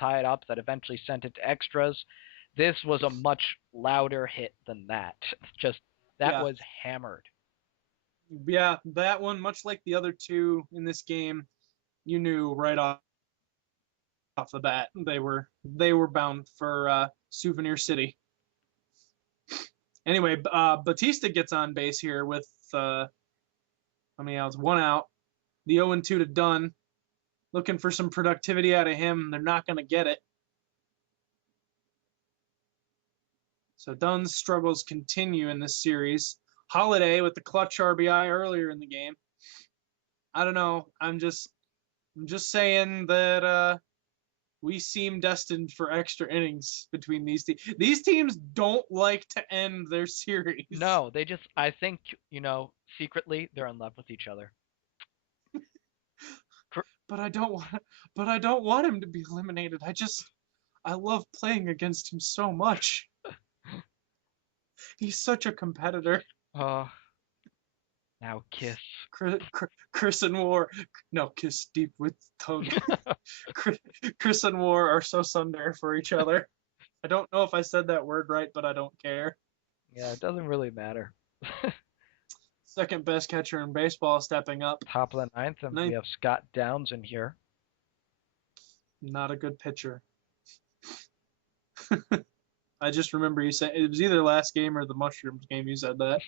tie it up that eventually sent it to extras. This was a much louder hit than that. That Yeah. was hammered. Yeah, that one, much like the other two in this game, you knew right off the bat they were bound for Souvenir City. Anyway, Batista gets on base here with how many outs? One out. The 0-2 to Dunn. Looking for some productivity out of him. They're not going to get it. So Dunn's struggles continue in this series. Holiday with the clutch RBI earlier in the game. I don't know. I'm just saying that we seem destined for extra innings between these teams. These teams don't like to end their series. No, I think, secretly they're in love with each other. But I don't want him to be eliminated. I love playing against him so much. He's such a competitor. Now kiss. Chris and War. No, kiss deep with tongue. Chris and War are so sunder for each other. I don't know if I said that word right, but I don't care. Yeah, it doesn't really matter. Second best catcher in baseball stepping up. Top of the ninth, and we have Scott Downs in here. Not a good pitcher. I just remember you said it was either last game or the Mushrooms game you said that.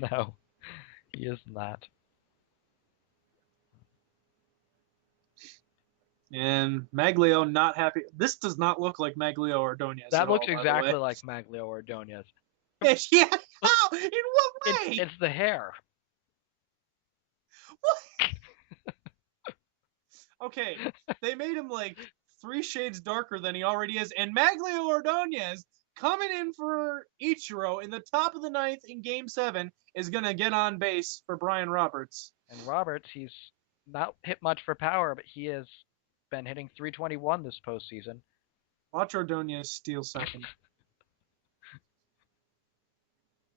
No, he is not. And Maglio not happy. This does not look like Maglio Ordonez. That looks exactly like Maglio Ordonez. Yeah, how? In what way? It's the hair. What? Okay, they made him like 3 shades darker than he already is. And Maglio Ordonez coming in for Ichiro in the top of the ninth in Game 7 is going to get on base for Brian Roberts. And Roberts, he's not hit much for power, but he has been hitting .321 this postseason. Watch Ordonez steal second.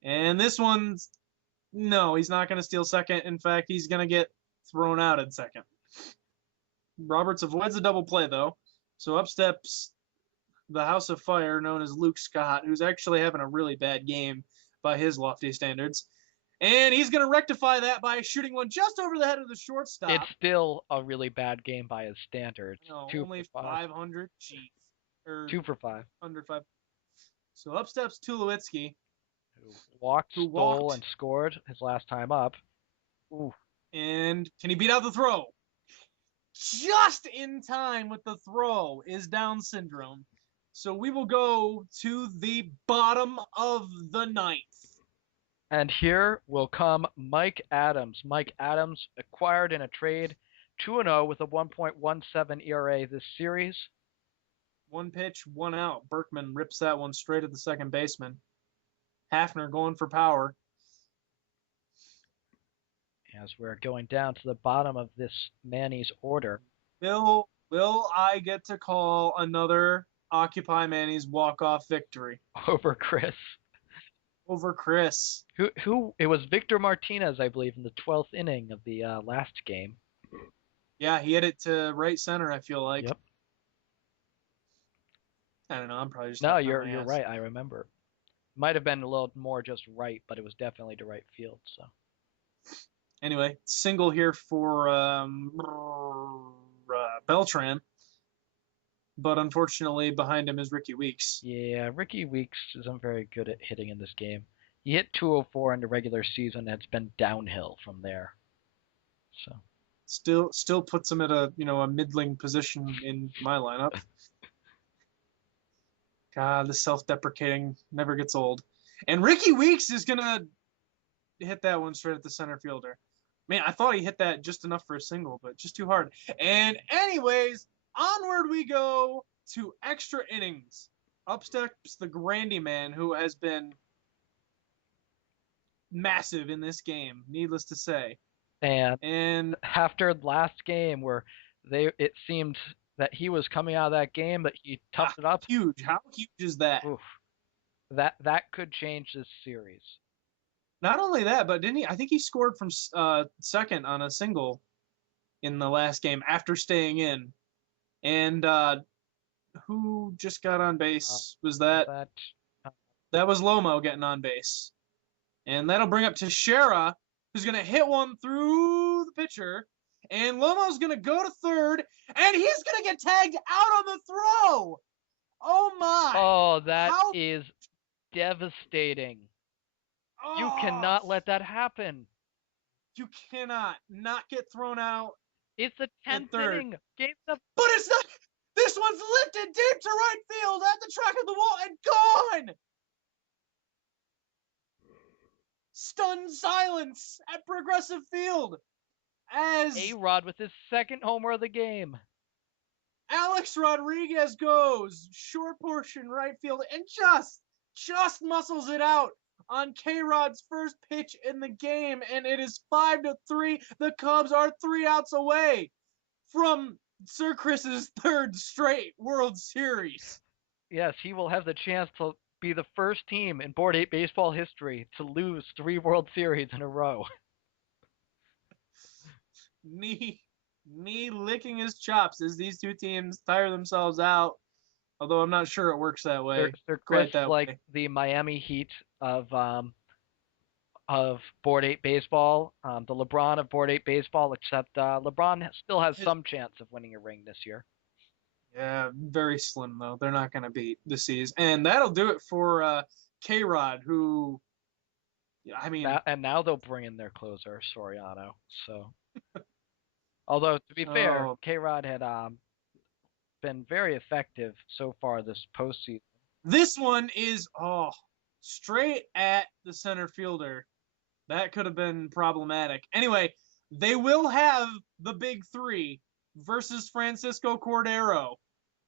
And this one's... No, he's not going to steal second. In fact, he's going to get thrown out in second. Roberts avoids a double play, though. So up steps the House of Fire, known as Luke Scott, who's actually having a really bad game by his lofty standards. And he's going to rectify that by shooting one just over the head of the shortstop. It's still a really bad game by his standards. No, 2 only for 5. 500. Jeez. 2 for 5. Under 5. So up steps Tulowitzki. Who walked, stole, and scored his last time up. Ooh. And can he beat out the throw? Just in time with the throw is Down syndrome. So we will go to the bottom of the ninth. And here will come Mike Adams. Mike Adams acquired in a trade 2-0 with a 1.17 ERA this series. 1 pitch, 1 out. Berkman rips that one straight at the second baseman. Hafner going for power. As we're going down to the bottom of this Manny's order. Will I get to call another Occupy Manny's walk-off victory? Over Chris. Over Chris. Who? It was Victor Martinez, I believe, in the 12th inning of the last game. Yeah, he hit it to right center, I feel like. Yep. I don't know, I'm probably just... No, you're right, I remember. Might have been a little more just right, but it was definitely to right field, so... Anyway, single here for Beltran. But unfortunately, behind him is Ricky Weeks. Yeah, Ricky Weeks isn't very good at hitting in this game. He hit 204 in the regular season, and it's been downhill from there. So still puts him at a middling position in my lineup. God, the self-deprecating never gets old. And Ricky Weeks is gonna hit that one straight at the center fielder. Man, I thought he hit that just enough for a single, but just too hard. And anyways, onward we go to extra innings. Up steps the Grandy man, who has been massive in this game, needless to say. And after last game where it seemed that he was coming out of that game, but he toughed it up. Huge. How huge is that? Oof. That could change this series. Not only that, but didn't he? I think he scored from second on a single in the last game after staying in. And Who just got on base? Was Was that that that was Lomo getting on base? And that'll bring up Teixeira, who's gonna hit one through the pitcher, and Lomo's gonna go to third, and he's gonna get tagged out on the throw. Oh my! Oh, that How? is devastating. You Oh, cannot let that happen. you cannot not get thrown out It's the at 10th third. inning. Game's up. But it's not. This one's lifted deep to right field at the track of the wall and gone. Stunned silence at Progressive Field as A-Rod with his second homer of the game. Alex Rodriguez goes short portion right field and just muscles it out on K-Rod's first pitch in the game, and it is 5-3. The Cubs are 3 outs away from Sir Chris's third straight World Series. Yes, he will have the chance to be the first team in Board 8 baseball history to lose 3 World Series in a row. Me licking his chops as these two teams tire themselves out. Although I'm not sure it works that way. Sir Chris, Quite that like way. the Miami Heat of Board 8 baseball, the LeBron of Board 8 baseball, except LeBron still has some chance of winning a ring this year. Yeah, very slim though. They're not going to beat the C's, and that'll do it for K-Rod, who, I mean, Now they'll bring in their closer, Soriano. So, although to be fair, oh, K-Rod had been very effective so far this postseason. this one is straight at the center fielder. That could have been problematic. Anyway, they will have the big three versus Francisco Cordero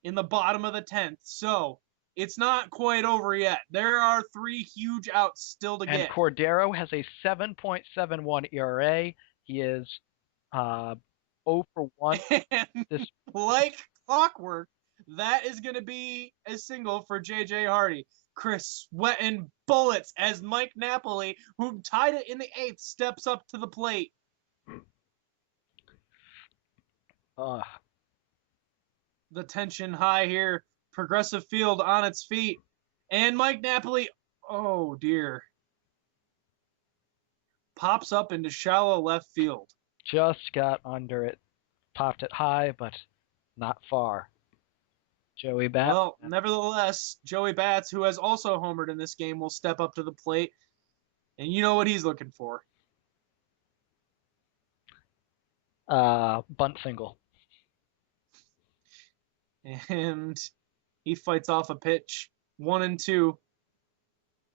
in the bottom of the 10th. So it's not quite over yet. There are 3 huge outs still to And get. Cordero has a 7.71 ERA. He is 0 for 1 And this. like clockwork, that is going to be a single for J.J. Hardy. Chris sweating bullets as Mike Napoli, who tied it in the 8th, steps up to the plate. The tension high here. Progressive Field on its feet. And Mike Napoli, oh dear, pops up into shallow left field. Just got under it. Popped it high, but not far. Joey Bat. Well, nevertheless, Joey Bats, who has also homered in this game, will step up to the plate. And you know what he's looking for. Bunt single. And he fights off a pitch. 1-2.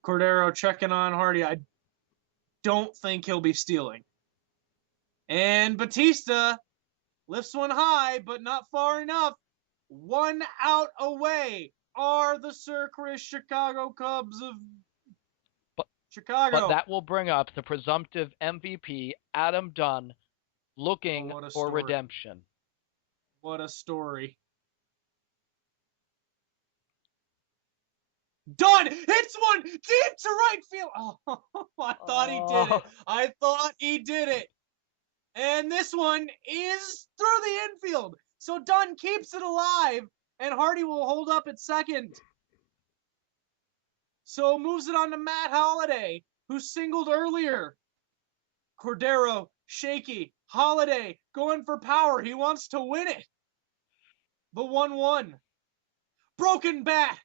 Cordero checking on Hardy. I don't think he'll be stealing. And Batista lifts one high, but not far enough. 1 out away are the Sir Chris Chicago Cubs of Chicago. But that will bring up the presumptive MVP, Adam Dunn, looking for redemption. What a story. Dunn hits one deep to right field. Oh, I thought he did it. I thought he did it. And this one is through the infield. So Dunn keeps it alive, and Hardy will hold up at second. So moves it on to Matt Holliday, who singled earlier. Cordero, shaky. Holliday going for power. He wants to win it. The 1-1. Broken bat.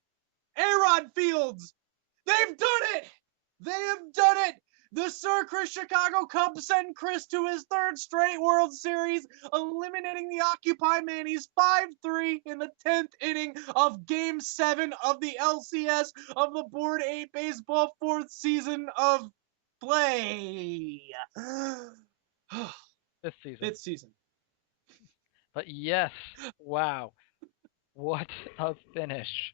A-Rod Fields. They've done it. They have done it. The Sir Chris Chicago Cubs send Chris to his 3rd straight World Series, eliminating the Occupy Mannies 5-3 in the 10th inning of Game 7 of the LCS of the Board 8 Baseball 4th season of play. This season. 5th season. But yes, wow. What a finish.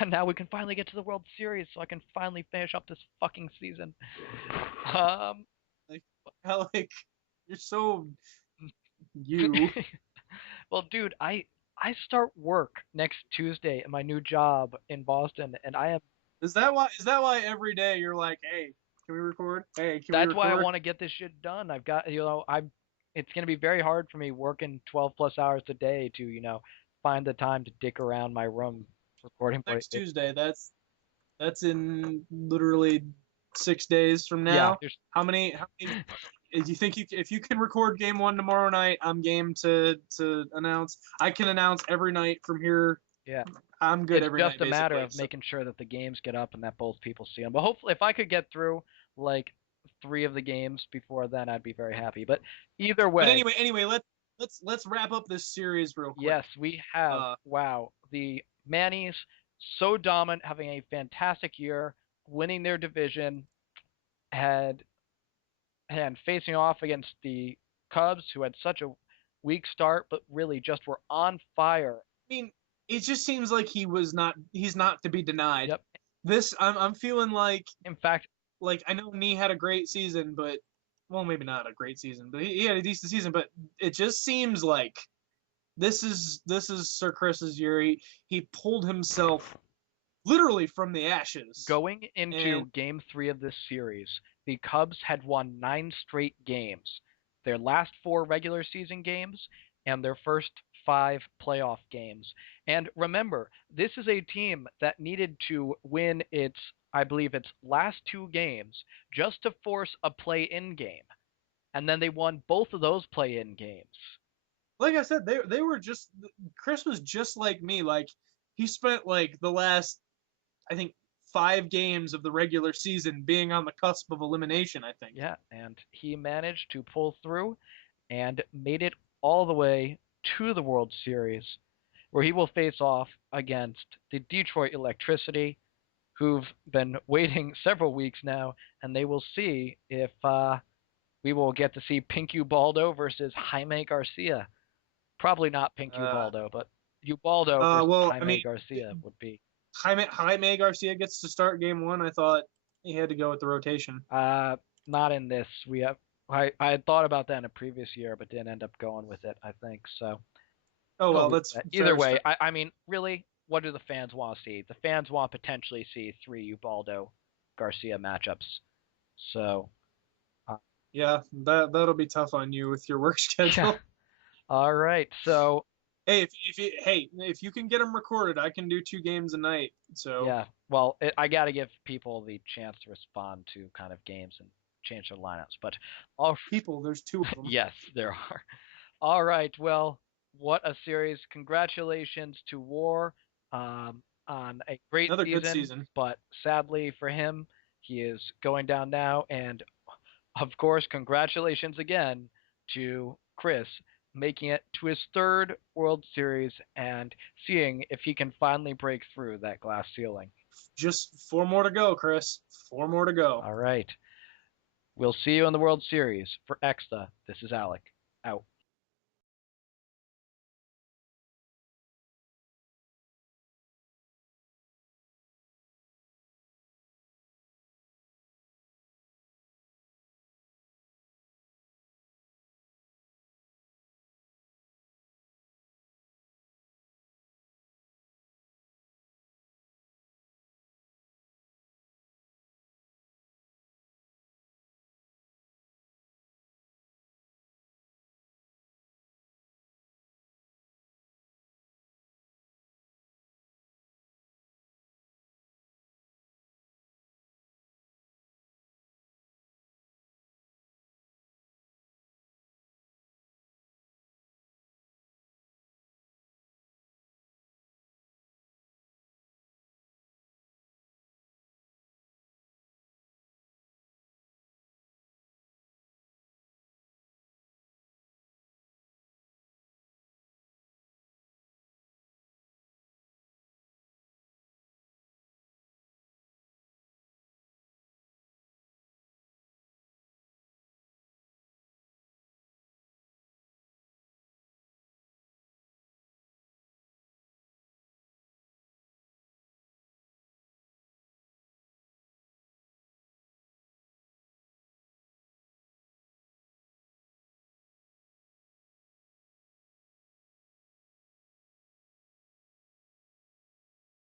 And now we can finally get to the World Series so I can finally finish up this fucking season. Like you're so you. Well, dude, I start work next Tuesday at my new job in Boston, and I am. Is that why every day you're like, hey, can we record? Hey, can we record? That's why I want to get this shit done. I've got, It's gonna be very hard for me working 12 plus hours a day to, find the time to dick around my room recording Next PlayStation. Tuesday. That's in literally 6 days from Yeah, now. there's How many? Do you think if you can record game one tomorrow night, I'm game to announce. I can announce every night from here. yeah. I'm good It's every just night a matter basically. of So, making sure that the games get up and that both people see them. But hopefully, if I could get through like 3 of the games before then, I'd be very happy. But either but way, anyway, let's wrap up this series real quick. yes, we have. Uh, Wow, the Mannies so dominant, having a fantastic year, winning their division, had and facing off against the Cubs, who had such a weak start, but really just were on fire. I mean, it just seems like he's not to be denied. Yep. This I'm feeling In fact, like I know Nee had a great season, but well, maybe not a great season, but he had a decent season. But it just seems like this is Sir Chris's year. He pulled himself literally from the ashes, going and into game 3 of this series, the Cubs had won 9 straight games, their last 4 regular season games, and their first 5 playoff games. And remember, this is a team that needed to win its, I believe, its last 2 games just to force a play in game. And then they won both of those play in games. like I said, they were just Chris was just like me. Like he spent like the last I think 5 games of the regular season being on the cusp of elimination. I think. Yeah, and he managed to pull through and made it all the way to the World Series, where he will face off against the Detroit Electricity, who've been waiting several weeks now, and they will see if we will get to see Pink Ubaldo versus Jaime Garcia. Probably not Pink Uh, Ubaldo, but Ubaldo versus well, I Jaime mean, Garcia would be. Jaime Garcia gets to start game one. I thought he had to go with the rotation. Uh, Not in this. I had thought about that in a previous year, but didn't end up going with it. I think so. Oh We'll well, leave that's that. Either fair. way, I mean, really, what do the fans want to see? The fans want to potentially see 3 Ubaldo Garcia matchups. So, uh, Yeah, that'll be tough on you with your work yeah. schedule. All right. So, Hey, if you can get them recorded, I can do 2 games a night. So yeah. Well, I got to give people the chance to respond to kind of games and change their lineups. But, all, people, there's 2 of them. yes, there are. All right. Well, what a series. Congratulations to War on a great Another good season, season. but sadly for him, he is going down now. And of course, congratulations again to Chris making it to his 3rd World Series and seeing if he can finally break through that glass ceiling. Just 4 more to go, Chris. 4 more to go. All right. We'll see you in the World Series. For Exta, this is Alec. Out.